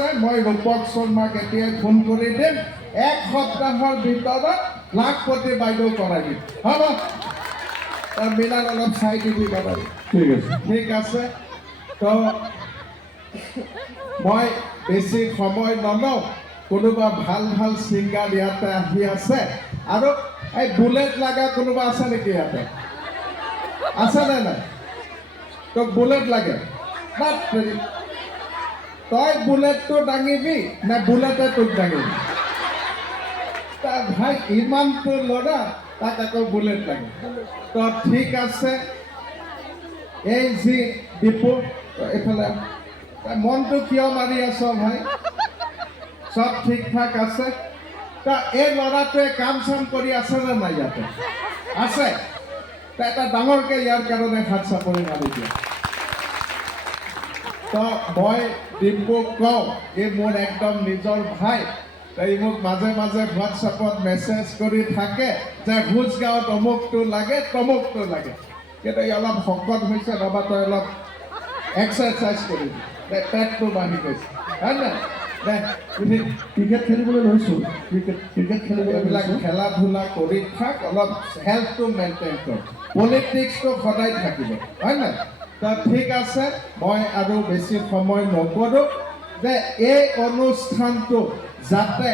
আছে মই ৰূপক শৰ্মাক এতিয়াই ফোন কৰি দিম 1 সপ্তাহৰ ভিতৰত লাখপতি বাইদেউ কৰাই দিম হ'ব তাৰ মিলাৰ অলপ চাই দিবি বাৰু ঠিক আছে তো মই বেছি সময় নলওঁ কোনোবা ভাল ভাল ছিংগাৰ ইয়াতে আহি আছে আৰু এই বুলেট লগা কোনোবা আছে নেকি ইয়াতে আছে নে নাই তোক বুলেট লাগে তই বুলেটটো দাঙিবি নে বুলেটে তোক দাঙিবি তাৰ ভাই ইমানটো ল'ৰা তাক আকৌ বুলেট লাগে তো ঠিক আছে এই যি ডিপু এইফালে মনটো কিয় মাৰি আছ ভাই সব ঠিক ঠাক আছে তা এই ল'ৰাটোৱে কাম চাম কৰি আছে নে নাই ইয়াতে আছে তা এটা ডাঙৰকে ইয়াৰ কাৰণে হাত চাপৰি মাৰি দিয়ে তো মই ডিম্পুক কওঁ এই মোৰ একদম নিজৰ ভাই তাই মোক মাজে মাজে হোৱাটছএপত মেছেজ কৰি থাকে যে ভোজগাঁৱত অমুকটো লাগে তমুকটো লাগে কিন্তু অলপ শকত হৈছে ৰবা তই অলপ এক্সাৰচাইজ কৰিবি পেটটো বাঢ়ি গৈছে হয় নাই ক্ৰিকেট খেলিবলৈ লৈছোঁ ক্ৰিকেট খেলিবলৈ এইবিলাক খেলা ধূলা কৰি থাক অলপ হেল্থটো মেইনটেইন কৰ পলিটিক্সটো সদায় থাকিব হয় নাই তো ঠিক আছে মই আৰু বেছি সময় নকৰোঁ যে এই অনুষ্ঠানটো যাতে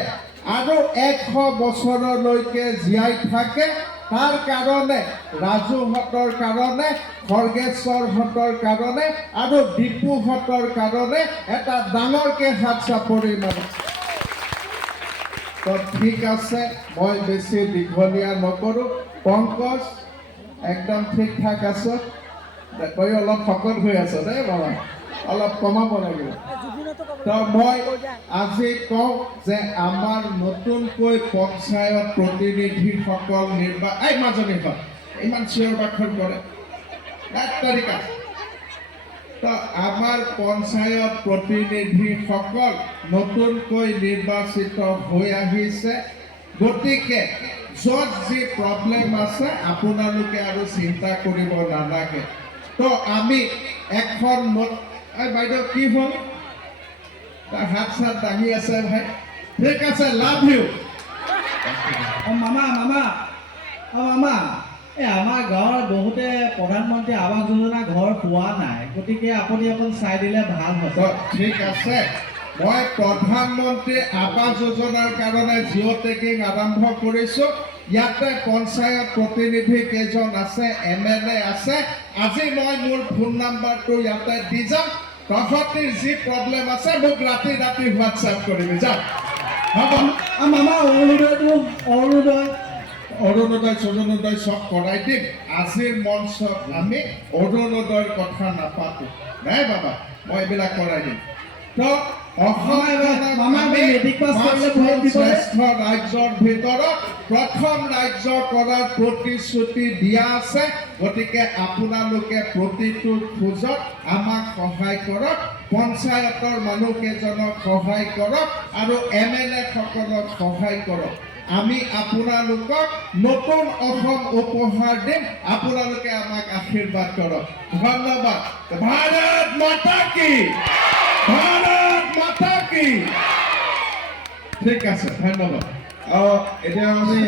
আৰু 100 বছৰলৈকে জীয়াই থাকে তাৰ কাৰণে ৰাজুহঁতৰ কাৰণে খৰ্গেশ্বৰহঁতৰ কাৰণে আৰু ডিপুহঁতৰ কাৰণে এটা ডাঙৰকে হাত চাপৰি মাৰে তো ঠিক আছে মই বেছি দীঘলীয়া নকৰোঁ পংকজ একদম ঠিক ঠাক আছে তই অলপ শকত হৈ আছ দেই বাবা অলপ কমাব লাগিব তো মই আজি কওঁ যে আমাৰ নতুনকৈ পঞ্চায়ত প্ৰতিনিধিসকল এই মাজনীখন ইমান চিঞৰ বাখৰ কৰে 1 তাৰিখা তো আমাৰ পঞ্চায়ত প্ৰতিনিধিসকল নতুনকৈ নিৰ্বাচিত হৈ আহিছে গতিকে য'ত যি প্ৰব্লেম আছে আপোনালোকে আৰু চিন্তা কৰিব নালাগে তো আমি এখন বাইদেউ কি হ'ল হাত চাত দাঙি আছে ভাই ঠিক আছে লাভ ইউ মামা এই আমাৰ গাঁৱৰ বহুতে প্ৰধানমন্ত্ৰী আৱাস যোজনা ঘৰ পোৱা নাই গতিকে আপুনি অকণ চাই দিলে ভাল হ'ব ঠিক আছে মই প্ৰধানমন্ত্ৰী আৱাস যোজনাৰ কাৰণে জিঅ' টেকিং আৰম্ভ কৰিছোঁ ইয়াতে পঞ্চায়ত প্ৰতিনিধি কেইজন আছে MLA আছে আজি মই মোৰ ফোন নাম্বাৰটো ইয়াতে দি যাম তহঁতিৰ যি প্ৰব্লেম আছে মোক ৰাতি হোৱাটছএপ কৰিবি যা মামা অৰুণোদয় সৰুণোদয় চব কৰাই দিম আজিৰ মঞ্চত আমি অৰুণোদয়ৰ কথা নাপাতো নাই বাবা মই এইবিলাক কৰাই দিম তো শ্ৰেষ্ঠ ৰাজ্যৰ ভিতৰত প্ৰথম ৰাজ্য কৰাৰ প্ৰতিশ্ৰুতি দিয়া আছে গতিকে আপোনালোকে প্ৰতিটো খোজত আমাক সহায় কৰক পঞ্চায়তৰ মানুহকেইজনক সহায় কৰক আৰু MLA সকলক সহায় কৰক আমি আপোনালোকক নতুন অসম উপহাৰ দিম আপোনালোকে আমাক আশীৰ্বাদ কৰক ধন্যবাদ ভাৰত মাতা কি ঠিক আছে ধন্যবাদ এতিয়া আমি